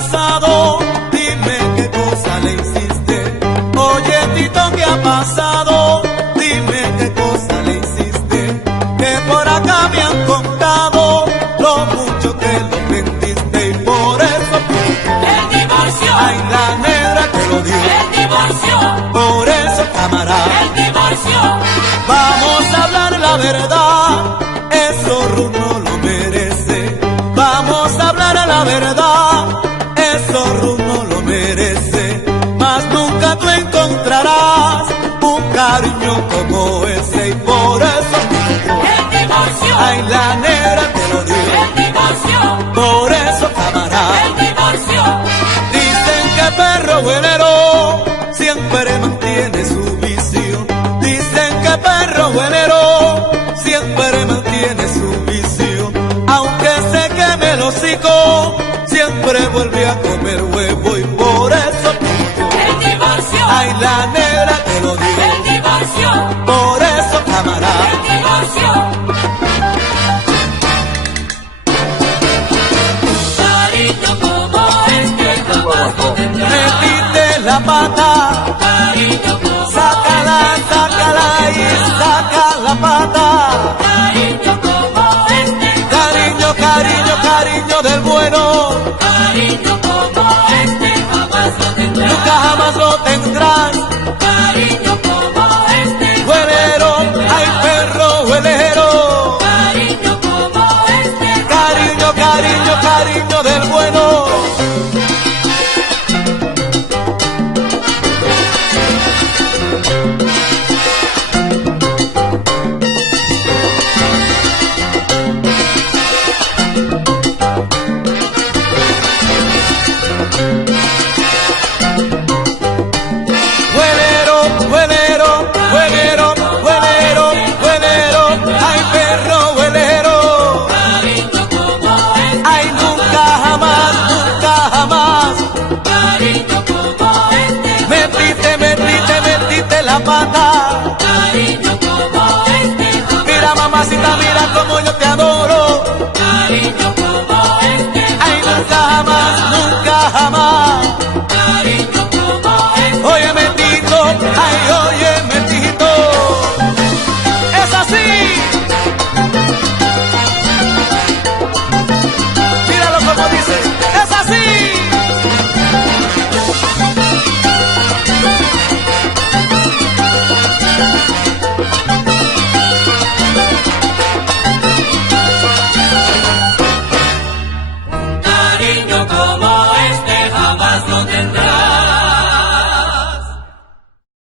pasado? Dime qué cosa le hiciste. Oye, Tito, ¿qué ha pasado? Dime qué cosa le hiciste. Que por acá me han contado lo mucho que lo ofendiste y por eso El divorcio, ay, la negra te lo dio. el divorcio, Por eso, camarada, el divorcio. vamos a hablar la verdad. Eso Ruth no lo merece. Vamos a hablar la verdad. Eso Ruth no lo merece. Mas nunca tú encontrarás un cariño como ese y por eso El divorcio, ay, la negra te lo dio. el divorcio, Por eso, camarada, el divorcio. dicen que perro buenero siempre mantiene su vicio. Dicen que perro buenero siempre mantiene su vicio. Aunque se queme el hocico, siempre vuelve a comer huevo y por eso El divorcio, ay, la negra te lo digo. el divorcio, Por eso, camarada, el divorcio. Cariño como este jamás lo tendrás. metiste la pata, Cariño como sácala, sácala y saca la pata. cariño como este, Cariño, cariño, cariño del bueno. cariño